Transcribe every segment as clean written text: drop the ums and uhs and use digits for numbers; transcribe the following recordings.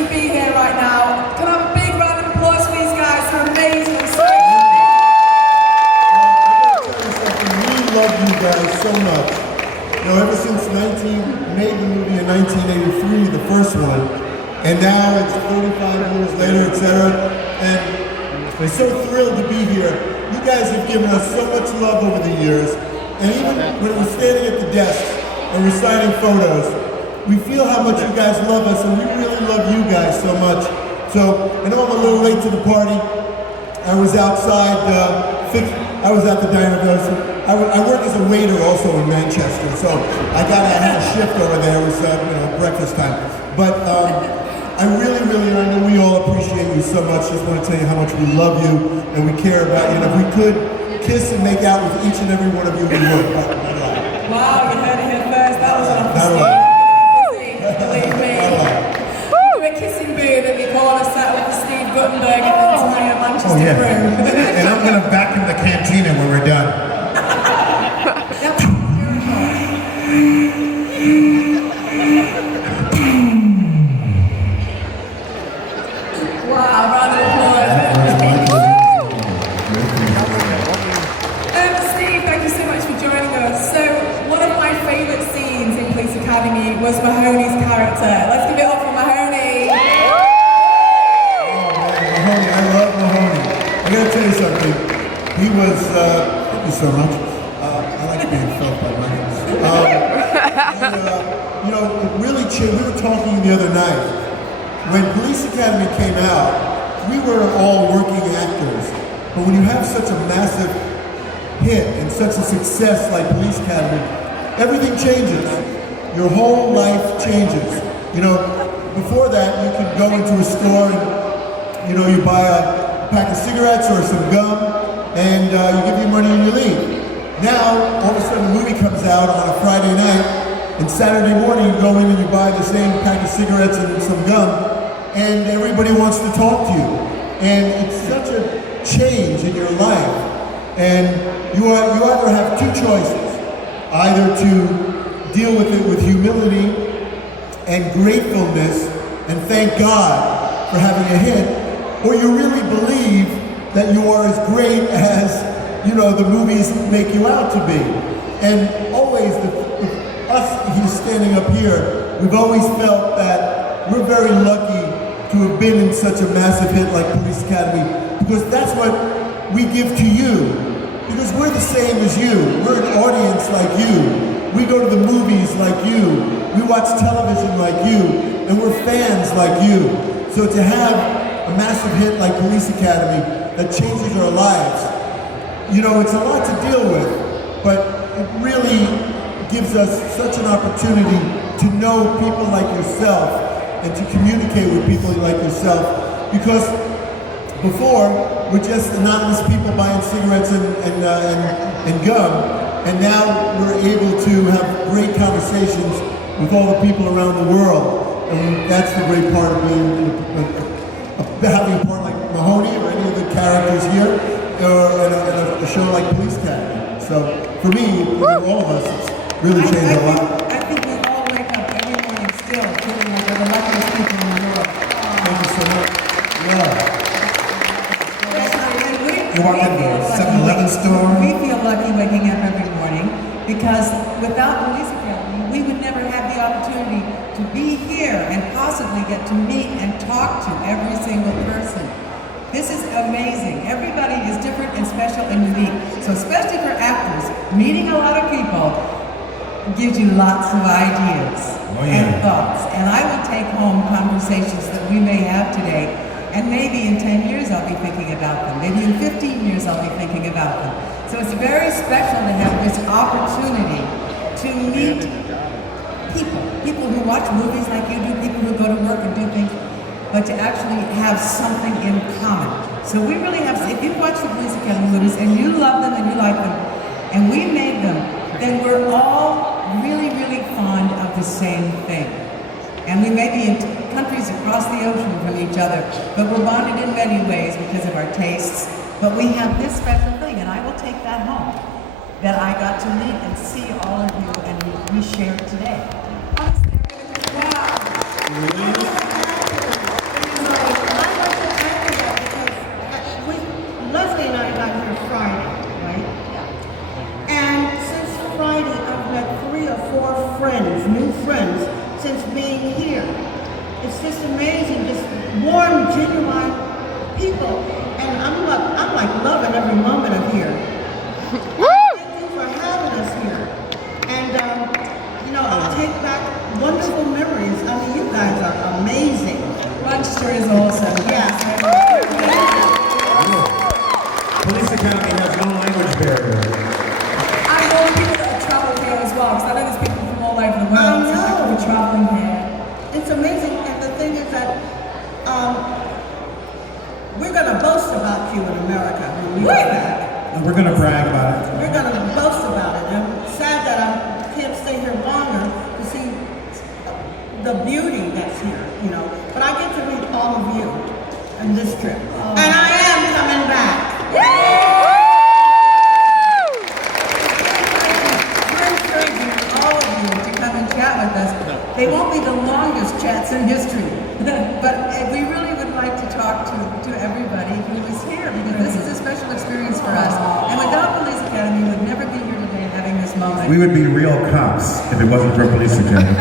to be here right now. Can I have a big round of applause for these guys? They're amazing. We love you guys so much. You know, ever since made the movie in 1983, the first one, and now it's 35 years later, etc. And we're so thrilled to be here. You guys have given us so much love over the years, and even when we're standing at the desk and we're signing photos, we feel how much you guys love us, and we really love you guys so much. So, I know I'm a little late to the party. I was outside, I was at the diner. I work as a waiter also in Manchester, so I had a shift over there. It was breakfast time. But I really, I know we all appreciate you so much. Just want to tell you how much we love you and we care about you. And if we could kiss and make out with each and every one of you, we would. Wow, you heard it here first. That was off the stage. Believe me. We're kissing boo that we call us sat with Steve Guttenberg and the entire Manchester room. And I'm going to vacuum the cantina when we're done. Wow, round of applause. Steve, thank you so much for joining us. So, one of my favourite scenes in Police Academy was Mahoney's character. Let's give it up for Mahoney. Mahoney, I love Mahoney. I gotta tell you something. He was, thank you so much. I like being felt by money. You know, it really changed. We were talking the other night. When Police Academy came out, we were all working actors. But when you have such a massive hit and such a success like Police Academy, everything changes. Your whole life changes. You know, before that, you could go into a store and, you buy a pack of cigarettes or some gum, and you give your money and you leave. Now, all of a sudden, a movie comes out on a Friday night, and Saturday morning you go in and you buy the same pack of cigarettes and some gum, and everybody wants to talk to you. And it's such a change in your life. And you either have two choices, either to deal with it with humility and gratefulness and thank God for having a hit, or you really believe that you are as great as the movies make you out to be. And always, us here standing up here, we've always felt that we're very lucky to have been in such a massive hit like Police Academy, because that's what we give to you. Because we're the same as you. We're an audience like you. We go to the movies like you. We watch television like you. And we're fans like you. So to have a massive hit like Police Academy that changes our lives, it's a lot to deal with, but it really gives us such an opportunity to know people like yourself and to communicate with people like yourself. Because before, we're just anonymous people buying cigarettes and gum, and now we're able to have great conversations with all the people around the world. And that's the great part of having a part like Mahoney or any of the characters here, or in a show like Police Academy. So for me, all of us, it's really changed a lot. I think we all wake up every morning still feeling like we're the luckiest people in the world. Thank you so much. Yeah. You walk into a 7-Eleven store. We feel lucky waking up every morning because without Police Academy, we would never have the opportunity to be here and possibly get to meet and talk to every single person. This is amazing. Everybody is different and special and unique. So especially for actors, meeting a lot of people gives you lots of ideas and thoughts. And I will take home conversations that we may have today, and maybe in 10 years I'll be thinking about them. Maybe in 15 years I'll be thinking about them. So it's very special to have this opportunity to meet people who watch movies like you do, people who go to work and do things, but to actually have something in common. So we really have, if you watch the Police Academy movies and you love them and you like them, and we made them, then we're all really, really fond of the same thing. And we may be in countries across the ocean from each other, but we're bonded in many ways because of our tastes. But we have this special thing, and I will take that home, that I got to meet and see all of you, and we shared today. Wow. It's just amazing, just warm, genuine people. And I'm like loving every moment of here. Thank you for having us here. And, I'll take back wonderful memories. I mean, you guys are amazing. Manchester is awesome. Yeah. Police Academy has no language barrier. And all the people that have travelled here as well, because I know there's people from all over the world I know. who are travelling here. It's amazing, and the thing is that we're going to boast about you in America when we get back. And we're gonna brag about it. We're going to boast about it. And I'm sad that I can't stay here longer to see the beauty that's here, But I get to meet all of you in this trip. And I am coming back. We're encouraging all of you to come and chat with us. They won't be the longest chats in history, but we really would like to talk to everybody who is here, because this is a special experience for us. And without Police Academy, we would never be here today having this moment. We would be real cops if it wasn't for Police Academy.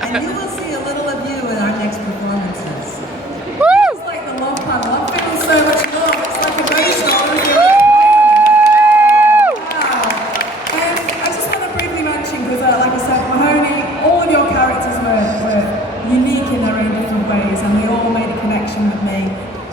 And you will see a little of you in our next performances. It's like the love panel. I'm feeling so much love. It's like a race on. I just want to briefly mention, because like I said, Mahoney, all of your characters were unique in their own different ways, and they all made a connection with me.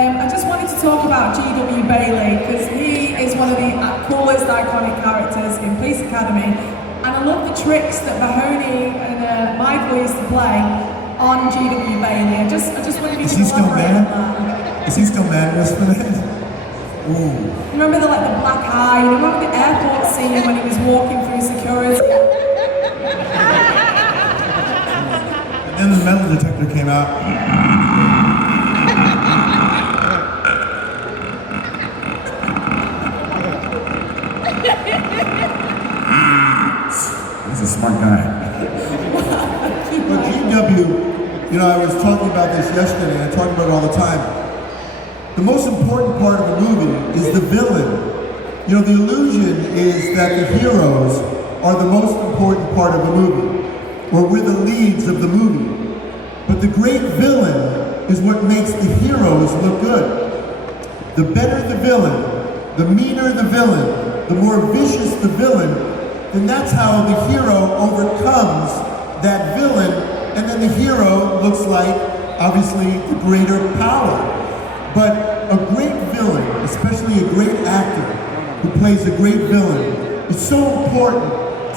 I just wanted to talk about G.W. Bailey, because he is one of the coolest iconic characters in Police Academy, and I love the tricks that Mahoney and Michael used to play on G.W. Bailey. I just wanted to Is he still elaborate on mad? that. Is he still mad at us for that? Ooh. Remember the black eye? Remember the airport scene when he was walking through security? And then the metal detector came out. He's a smart guy. But GW, I was talking about this yesterday, and I talk about it all the time. The most important part of a movie is the villain. The illusion is that the heroes are the most important part of the movie, or we're the leads of the movie. But the great villain is what makes the heroes look good. The better the villain, the meaner the villain, the more vicious the villain, then that's how the hero overcomes that villain, and then the hero looks like, obviously, the greater power. But a great villain, especially a great actor who plays a great villain, is so important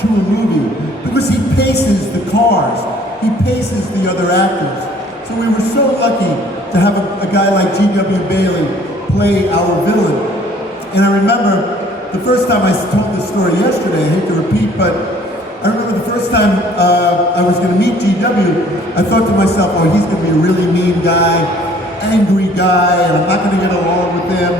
to a movie because he paces the cars, he paces the other actors. So we were so lucky to have a guy like G.W. Bailey play our villain. And I remember the first time I told this story yesterday, I hate to repeat, but I remember the first time I was going to meet GW, I thought to myself, oh, he's going to be a really mean guy, angry guy, and I'm not going to get along with him.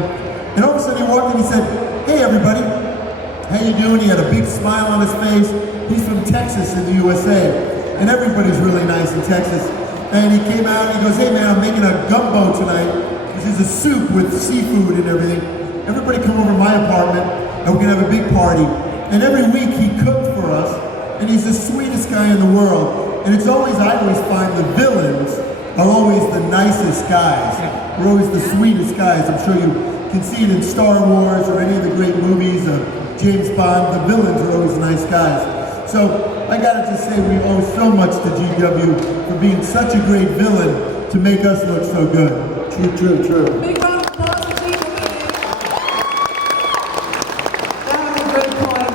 And all of a sudden he walked in and he said, hey everybody, how you doing? He had a big smile on his face. He's from Texas in the USA, and everybody's really nice in Texas. And he came out and he goes, hey man, I'm making a gumbo tonight, which is a soup with seafood and everything. Everybody come over to my apartment, and we're gonna have a big party. And every week he cooked for us, and he's the sweetest guy in the world. And I always find the villains are always the nicest guys. We're always the sweetest guys. I'm sure you can see it in Star Wars or any of the great movies of James Bond. The villains are always nice guys. So I gotta just say we owe so much to GW for being such a great villain to make us look so good. True, true, true. Big round of applause for GW. That was a great point.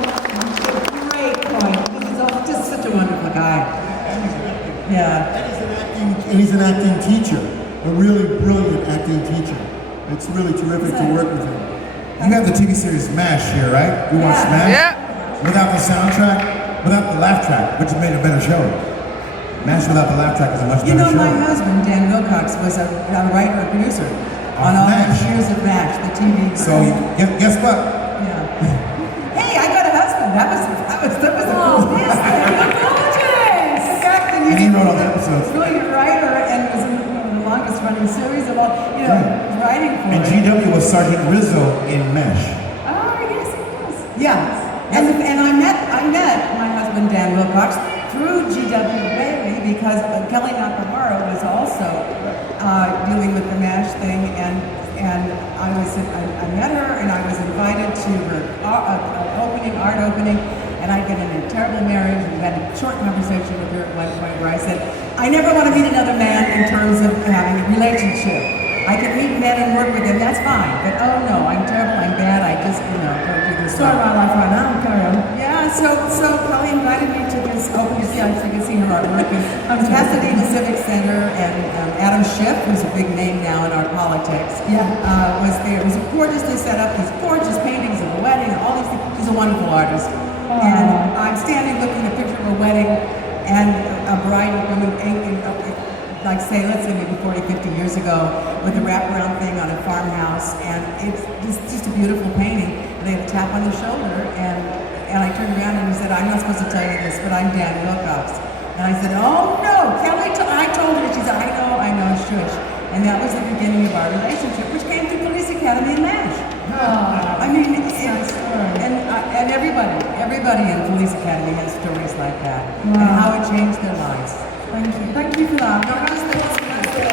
Great point. He's just such a wonderful guy. Yeah. And he's an acting teacher, a really brilliant acting teacher. It's really terrific to work with him. You have the TV series MASH here, right? You watch MASH? Yeah. Without the soundtrack, without the laugh track, which made a better show. MASH without the laugh track is a much You better know, show. my husband, Dan Wilcox, was a writer and producer on all MASH. the years of MASH, the TV. So guess what? Yeah. Hey, I got a husband. That was a cool. Yes, you're gorgeous. The fact that And he wrote all the episodes. Really a writer and was in the longest running series of all, writing for And it. GW was Sergeant Rizzo in MASH. Oh, yes, it was. Yes. And I met my husband Dan Wilcox through G.W. Bailey, because Kelly Nakamura was also dealing with the MASH thing, and I met her, and I was invited to her art opening, and I'd been in a terrible marriage, and we had a short conversation with her at one point where I said, I never want to meet another man in terms of having a relationship. I can meet men and work with them, that's fine, but oh no, I'm terrible, I'm bad, I just, don't do this. Sorry about life right now, carry on. Yeah, so Kelly invited me to this opening, so you can see her artwork. And Pasadena Civic Center, and Adam Schiff, who's a big name now in our politics, was there. It was gorgeously set up, these gorgeous paintings of a wedding, and all these things. He's a wonderful artist. And I'm standing looking at a picture of a wedding, and a bride and groom, like say, let's say maybe 40, 50 years ago, with a wraparound thing on a farmhouse, and it's just a beautiful painting. And they have a tap on the shoulder, and I turned around and he said, I'm not supposed to tell you this, but I'm Dan Wilcox. And I said, oh no, Kelly, I told her. She said, I know, shush. And that was the beginning of our relationship, which came through Police Academy and MASH. I mean, and everybody in Police Academy has stories like that, and how it changed their lives. Thank you for that. No, that's the So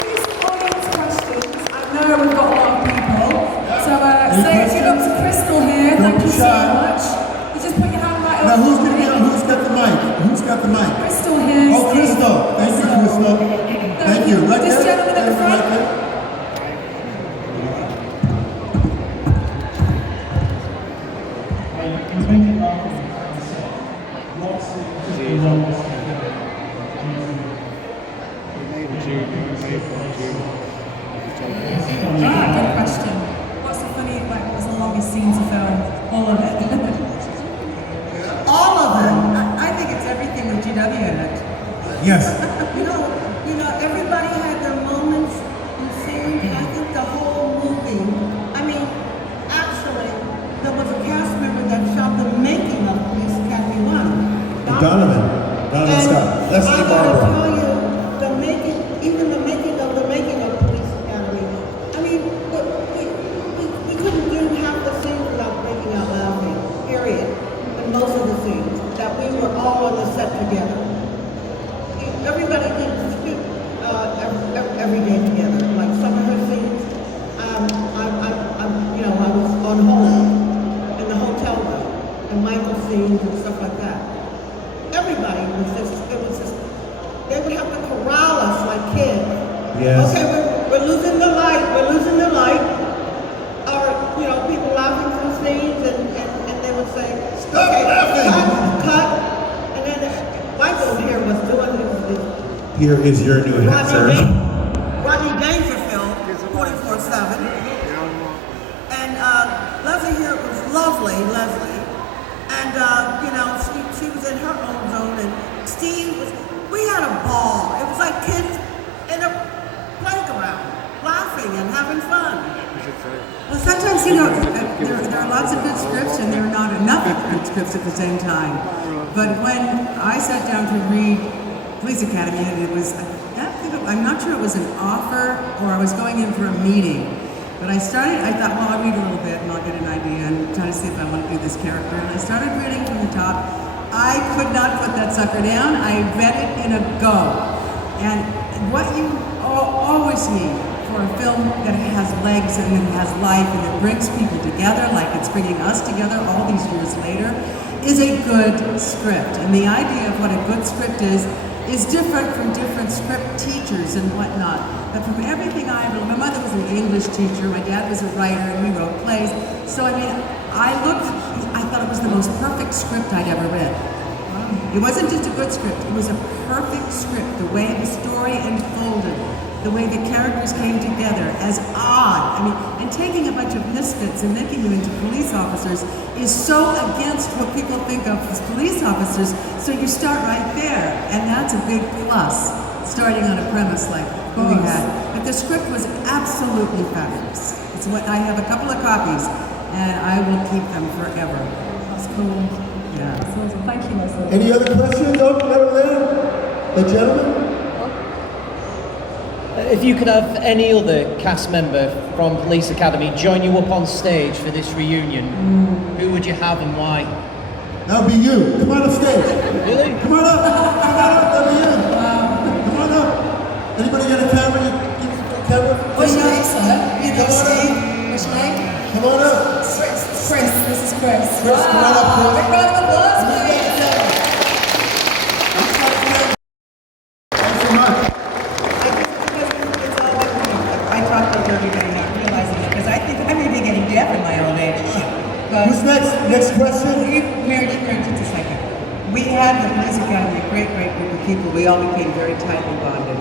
these audience questions, I know we've got a lot of people. So say if you look to Crystal here, thank you so much. You just put your hand right Now, over who's to me. got the mic? Who's got the mic? Crystal here. Oh, Crystal. Thank you, Crystal. Thank you. Right This there. gentleman at the front. Right there. Good question. What's the funny, what was the longest scene to film? All of it. all of them. I think it's everything with GW in it. Yes. You know, everybody had their moments in scenes. I think the whole movie, I mean, actually, there was a cast member that shot the making of Police Academy 1. Donovan Scott. Leslie I gotta Barbara. tell you, the making, even the making of Police Academy, I mean, we couldn't do half the scenes without breaking out laughing, period. And most of the scenes, that we were all on the set together. Everybody did shoot every day together. Like some of her scenes, I was on hold in the hotel room, and Michael's scenes and stuff like that. Everybody was just, they would have to corral us like kids. Yes. Okay, we're losing the light, or, people laughing through scenes, and they would say, Stop okay, laughing. cut, and then Michael here was doing his Here is your new hat, sir. Rodney Dangerfield, 24/7. And Leslie here was lovely, Leslie. And, she was in her own zone. And Steve we had a ball. It was like kids in a playground, laughing and having fun. Well, sometimes, there are lots of good scripts, and there are not enough good scripts at the same time. But when I sat down to read Police Academy, and it was, I'm not sure it was an offer or I was going in for a meeting. But I thought, well, I'll read a little bit and I'll get an idea and try to see if I want to do this character. And I started reading from the top. I could not put that sucker down. I read it in a go. And what you always need for a film that has legs and it has life and it brings people together, like it's bringing us together all these years later, is a good script. And the idea of what a good script is different from different script teachers and whatnot. But from everything I ever, my mother was an English teacher, my dad was a writer, and we wrote plays. So I thought it was the most perfect script I'd ever read. It wasn't just a good script, it was a perfect script. The way the story unfolded, the way the characters came together, as odd. And taking a bunch of misfits and making them into police officers is so against what people think of as police officers, so you start right there, and that's a big plus, starting on a premise like we had. But the script was absolutely fabulous. I have a couple of copies, and I will keep them forever. That's cool. Yeah. That's awesome. Thank you, Leslie. Any other questions over there? The gentleman? If you could have any other cast member from Police Academy join you up on stage for this reunion, who would you have and why? That'll be you. Come on up stage. Really? Come on up. Let me in. Come on up. Anybody got a camera? You got a camera? What's your name, sir? You know, Come on Steve. up. What's your name? Come on up. Chris. This is Chris. Chris, come on up, Chris. Big round of applause, please. Thanks so much. I talk to her every day, not realizing it, because I think I may be getting deaf in my old age. But Who's next? Next question? Mary, just a second. We had the Police Academy, a great group of people. We all became very tightly bonded,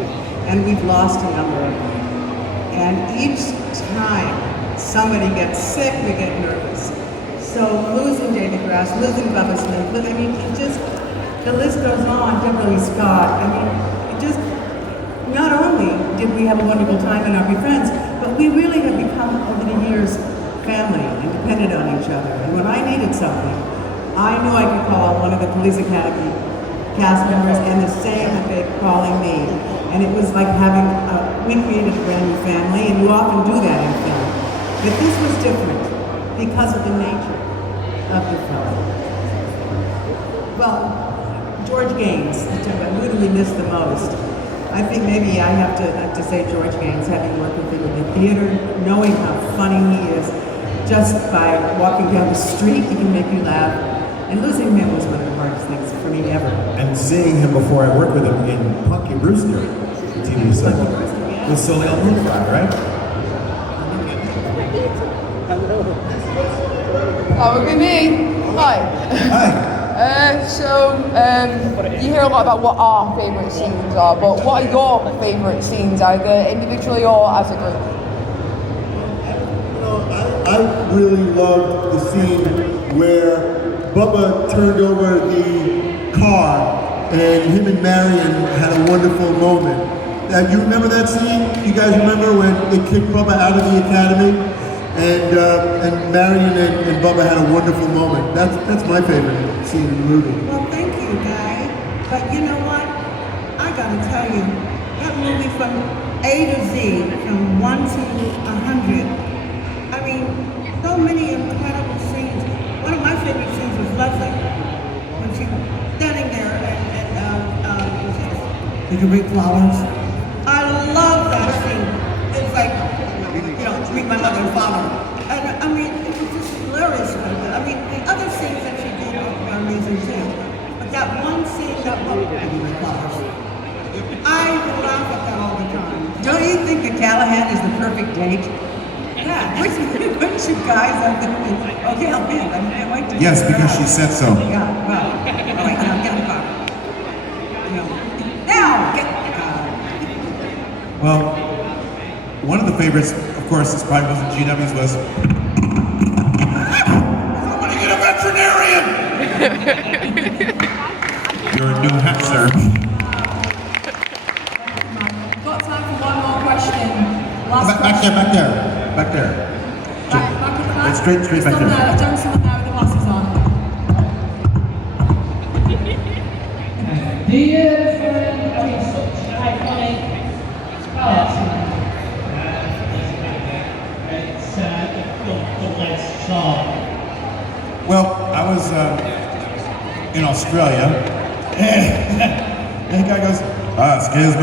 and we've lost a number of them. And each time somebody gets sick, we get nervous. So losing David Grass, losing Bubba Smith, but I mean, the list goes on, Kimberly Scott. I mean, not only did we have a wonderful time and are we friends, but we really have become, over the years, family and depended on each other. And when I needed something, I knew I could call one of the Police Academy cast members, and the same that they're calling me. And it was like we created a brand new family, and you often do that in film. But this was different because of the nature of the film. Well, George Gaines, who do we miss the most? I think maybe I have to say George Gaines, having worked with him in the theater, knowing how funny he is. Just by walking down the street, he can make you laugh. And losing him was one of the hardest things for me ever. And seeing him before I worked with him in Punky Brewster, the TV segment, with Soleil Moonfry, right? That would be me. Hi. Hi. You hear a lot about what our favourite scenes are, but what are your favourite scenes, either individually or as a group? I really loved the scene where Bubba turned over the car and him and Marion had a wonderful moment. You remember that scene? You guys remember when they kicked Bubba out of the academy? And Marion and Bubba had a wonderful moment. That's my favorite scene in the movie. Well, thank you, Guy. But you know what? I gotta tell you, that movie from A to Z, from 1 to 100, I mean, so many incredible scenes. One of my favorite scenes was Leslie, when she was standing there and Did you bring flowers? I love that scene. It's like, meet my mother and father. And I mean, it was just hilarious. I mean, the other scenes that she did were amazing too. But that one scene, that one, I laugh at that all the time. Don't you think that Callahan is the perfect date? Yeah, wouldn't you guys have the okay, I'll be. I can't wait to Yes, figure it because out. she said so. Yeah, well, all right, now get in the car. Now, get in the car. Well, one of the favorites, of course, this probably wasn't GW's, was I want to get a veterinarian! You're a New Hampshire. Got time for one more question. Last Back there. Back at the back. Straight back Someone there. there, don't someone there with the glasses on. Do you find such iconic part? It's a double-edged sword. Well, I was in Australia, and the guy goes, excuse me,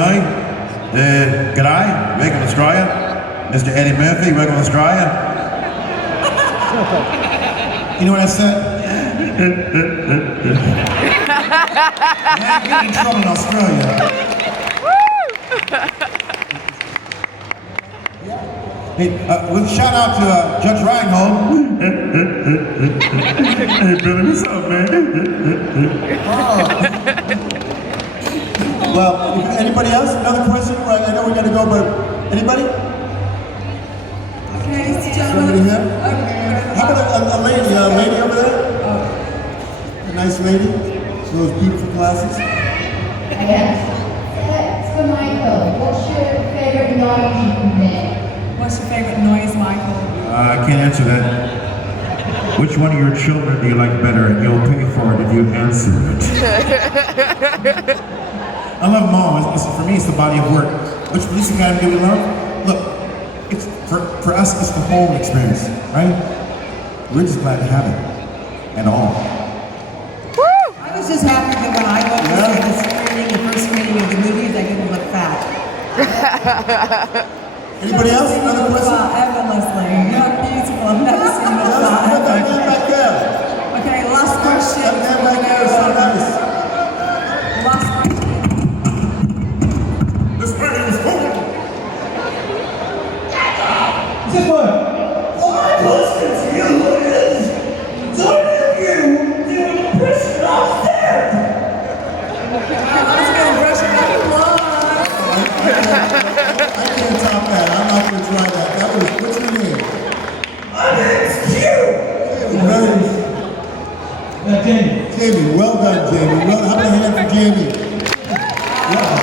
g'day, welcome to Australia. Mr. Eddie Murphy, welcome to Australia. You know what I said? Yeah, I'm getting in trouble in Australia. Hey, with a shout out to Judge Reinhold. Hey, Billy, what's up, man? Well, anybody else? Another question? Right, I know we gotta go, but anybody? Okay, ladies and Somebody gentlemen. here? Okay. How about a lady over there? A nice lady? With those beautiful glasses? Yes. For Michael, what's your favourite noise you can make? What's your favourite noise, Michael? I can't answer that. Which one of your children do you like better? And you'll pay for it if you answer it. I love them all. For me, it's the body of work. Which Police Academy do we love? Look, it's for us, it's the whole experience, right? We're just glad to have it. And all. I was just happy that when I Anybody else? Another question? Effortlessly. You're beautiful. I've never seen you Just look put that ever. man back there. Okay, last question. That man back there is so nice. Last question. This man is home. Just what? My question to you is, do any of you do impression upstairs? Let's go brush it back and blood. I can't top that. I'm not going to try that. That was, what's your name? My name's Q. Jamie. Jamie, well done, Jamie. Well, how about a hand for Jamie? Yeah.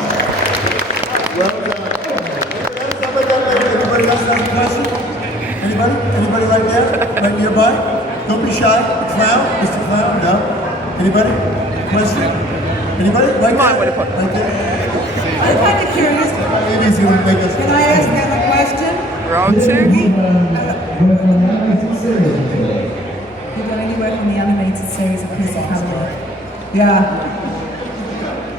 Well done. Anybody else have a question? Anybody? Anybody right there? Right nearby? Don't be shy. Clown? Mr. Clown? No? Anybody? Question? Anybody? Right there? Right there? I'm kind of curious. Amy's going to make us. Can I ask them a question? Round two. You got anywhere from the animated series of Police Academy? Yeah.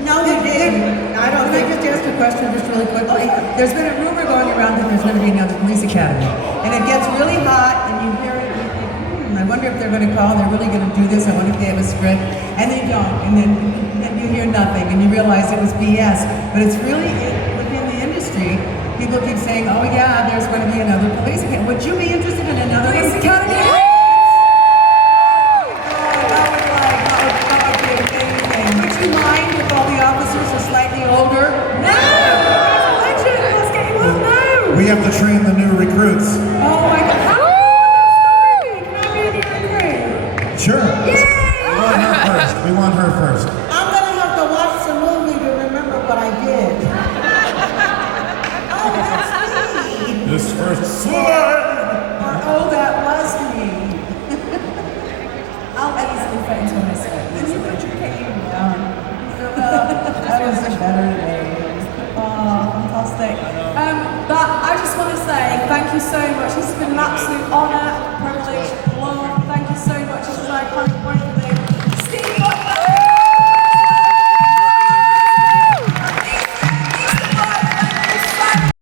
No, they didn't. I don't Can I think. just ask a question just really quickly? There's been a rumor going around that there's going to be another police academy. And it gets really hot and you hear it and you think, I wonder if they're going to call, they're really going to do this, I wonder if they have a script. And they don't. And then you hear nothing and you realize it was BS. But it's really, within the industry, people keep saying, oh yeah, there's going to be another police academy. Would you be interested in another police academy? Would you mind if all the officers are slightly older? No! Let's get you on now! We have to train the new recruits. Oh my God! How can I be in your recruit? Sure. Yay! We want her first. I'm gonna have to watch the movie to remember what I did. Oh, that's me. This first slide. Or, oh, that was me. I'll easily fit into my skirt. Then you put your cane down. That was a better day. Oh, fantastic. But I just want to say thank you so much. This has been an absolute honour